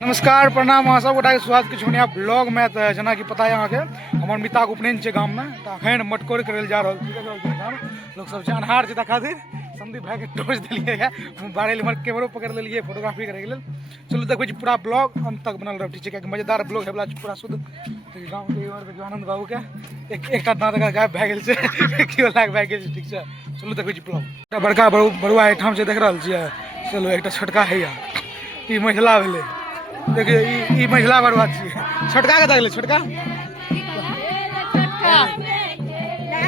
नमस्कार प्रणाम अहाँ सब गोटा स्वागत किछु नया ब्लॉग में। तो जना कि पता है यहाँ के हमारे मिता के उपनयन है गाँव में, तो अखन मटकोर करे जा रहा लोग सब अनहार है खातिर संदीप भाई के टोच दिलिए बारे कैमरो पकड़ लिये फोटोग्राफी करे लिए। चलो देखो पूरा ब्लॉग अंत तक बनल रह ठीक है, मजेदार ब्लॉग है पूरा शुद्ध गाँव के आनंद बाबू के एक दाँत गायब भए गेल भए गेल ठीक है। चलो देखो ब्लॉग बड़का बड़ुआ एठाम से देख रहा छे। चलो एक छोटका है ये महिला भेले, देखिए ई महिला बड़ुआ छे। छोटका के देख छोटका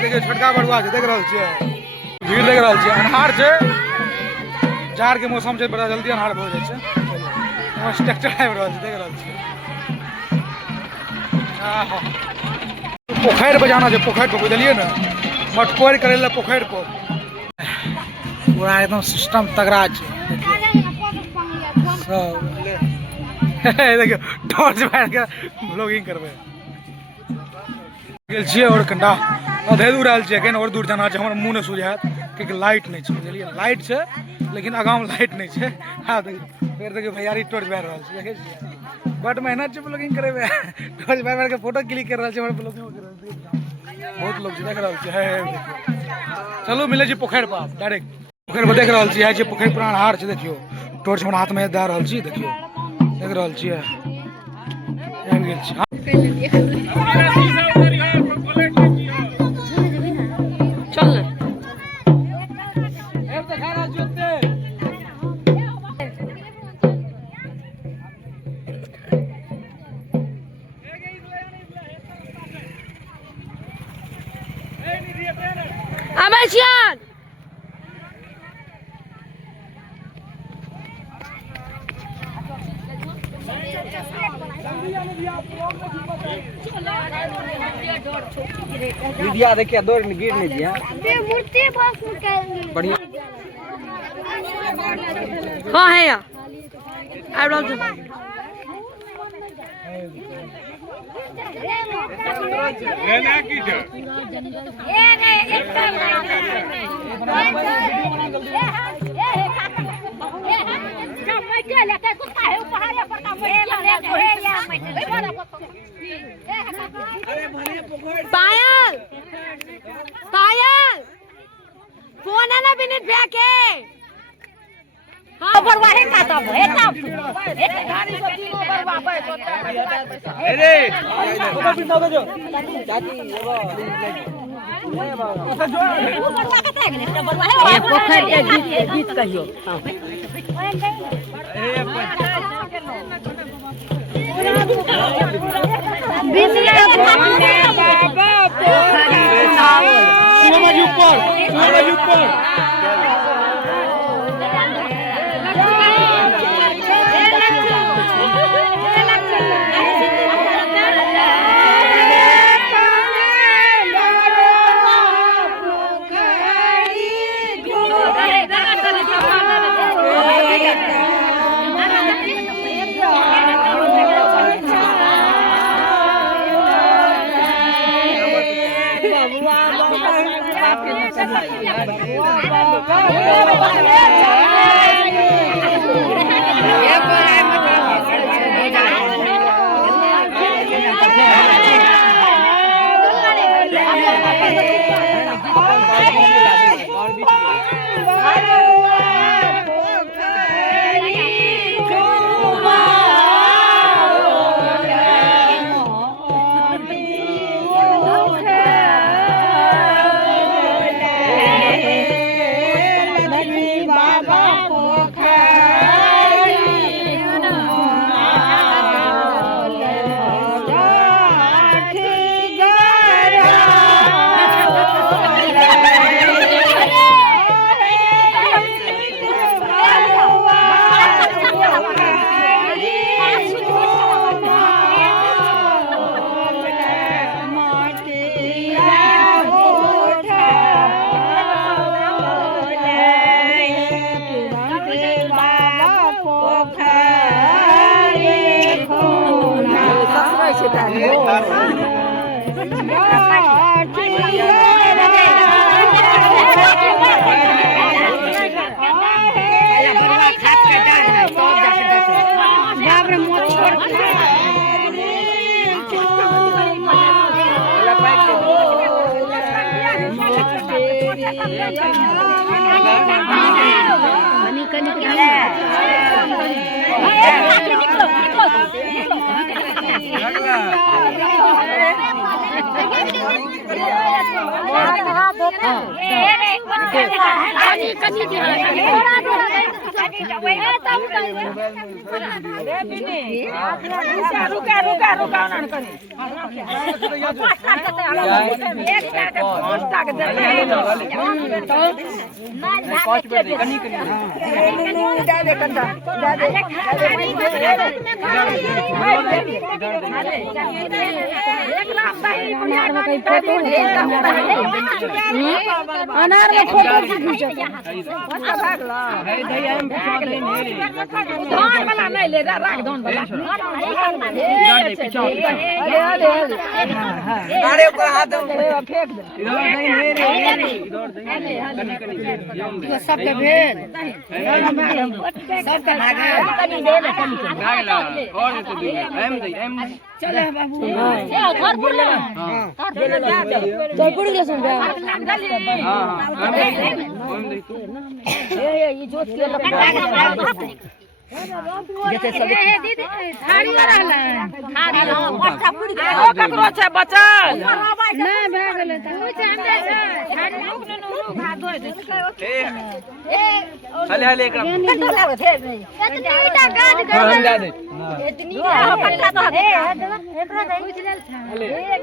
देखिए छोटका बड़ुआ छे, देख रहा छे भीड़ देख रहा छे। अनहार छे, जाड़ के मौसम छे, बड़ा जल्दी अनहार हो जाए छे। ट्रैक्टर आबि रहल छे, देख रहल छे। पोखर पर जाना छे, पोखर पर बुझलिए ना, मटकोर करे ला पोखर पर पूरा एकदम सिस्टम तगड़ा छे। देखियो टॉर्च मार के ब्लॉगिंग करबे गेल छिए और कंडा आधे दूर आयल छिए। और दूर जाना छै, हमर मुंह ने सुझात कि लाइट नहीं छै, बुझलिए लाइट छै लेकिन आगाम लाइट नहीं छै। हां देखियो फेर देखियो भैयारी टॉर्च मार रहल छै, देखे छिए बड मेहनत छै ब्लॉगिंग करे में। टॉर्च मार के फोटो क्लिक कर रहल छै, हमर ब्लॉगिंग कर रहल छै। बहुत लोग देख रहल छै। चलो मिले छी पोखर पर डायरेक्ट पोखर पर देख रहल छी पोखर पुरान हार छै। देखियो टॉर्च हमरा हाथ में दे रहल छी, देखियो देख रहल छिए आबि गेल छी। चल आबै छियन विद्या देखिए दौड़ गिर नहीं दिया बढ़िया। हाँ है या आबि रहल छै। लेना की छै पायल पायल फोन है ना विनीत भैया के। हाँ बरवाहे का तब है तब अरे फोटो पिन दो जो चाची ये पोखर के गीत कहियो। अनार में फोटो नहीं ले राख धन वाला गाड़ी ऊपर हाथ दो फेंक दे सबके भेल सबके कनी दे ले कनी और तो दे एम दे एम चले बाबू घर पुर ले हां तो पुर ले सुन हां हां ये जोत के जैसे सब थारी रहला थारी पट्टा पुर के ओ ककरो छै बचल नहीं भए गेलै त ओ छै हमरा छै थारी भात धोइ दे ए हले हले एकरा एतनीटा काज कर हम दे दे एतनीटा पट्टा तो हे एकरा पूछ लेल था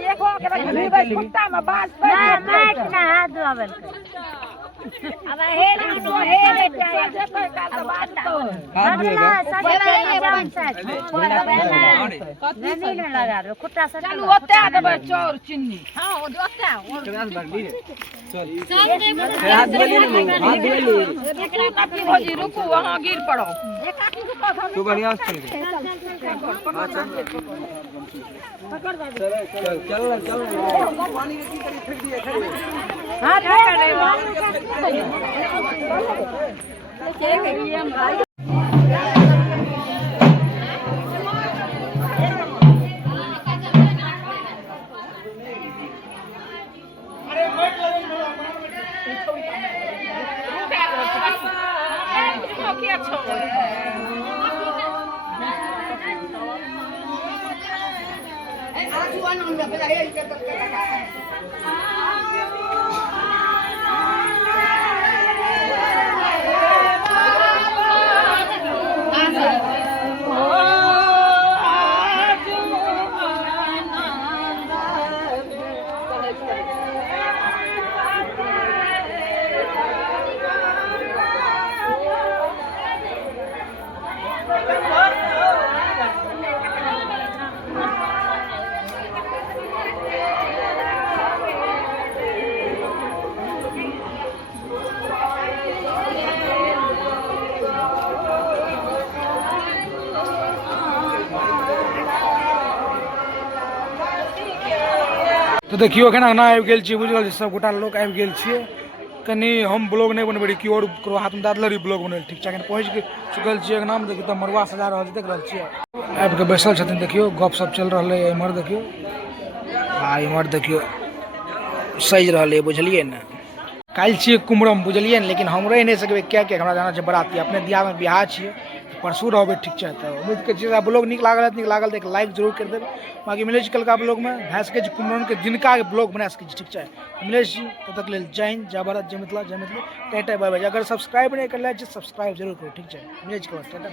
देखो के घुरबै कुत्ता में बांस पे माइक ना हाथ धोबल अब हे ना तो हे सब पर का बात तो हाथ धोएगा नहीं लगा रे कुत्ता से चलू ओते देबै चौर चिन्नी हां ओते क्लास भर ली सब हाथ धो ली हाथ धो ली एकरा काफी भौजी रुकू वहां गिर पड़ो तू बढ़िया से चल चल चल पानी की करी फेंक दिए हां फेंक दे तो देखियो केना ना आबि गेल छी बुझल सब गोटा लोग आबि गेल छियै कनी हम ब्लॉग नहीं बनबै रही कि और ककरो हाथ में दादल रही ब्लॉग बनल ठीक छै कनी पहुँच के चुकल छियै नाम देखियो त मरवा सजा रहल छै देख रहल छियै आबि के बैसल छथिन देखियो गप सप चल रहलै इमहर देखियो आ इमहर देखियो सज रहलै बुझलियै ने काल्हि छियै कुमरम बुझलियै ने लेकिन हम रहि नहीं सकबै क्या हमरा जाना छै बराती अपने दिया में बियाह छियै परसू रहबै ठीक छै तो उम्मीद के छियै ब्लॉग नीक लागल तो एक लाइक जरूर कर देबै बाकी मिलै छी कलका ब्लॉग में भए सकै छै कुमरम के जिनका के ब्लॉग बना सकै छी ठीक छै मिलै छी तब तक लेल जय हिंद जय भारत जय मिथिला टाटा बाय बाय अगर सब्सक्राइब नहीं कर ले सब्सक्राइब जरूर करो ठीक छै मिलै छी टाटा।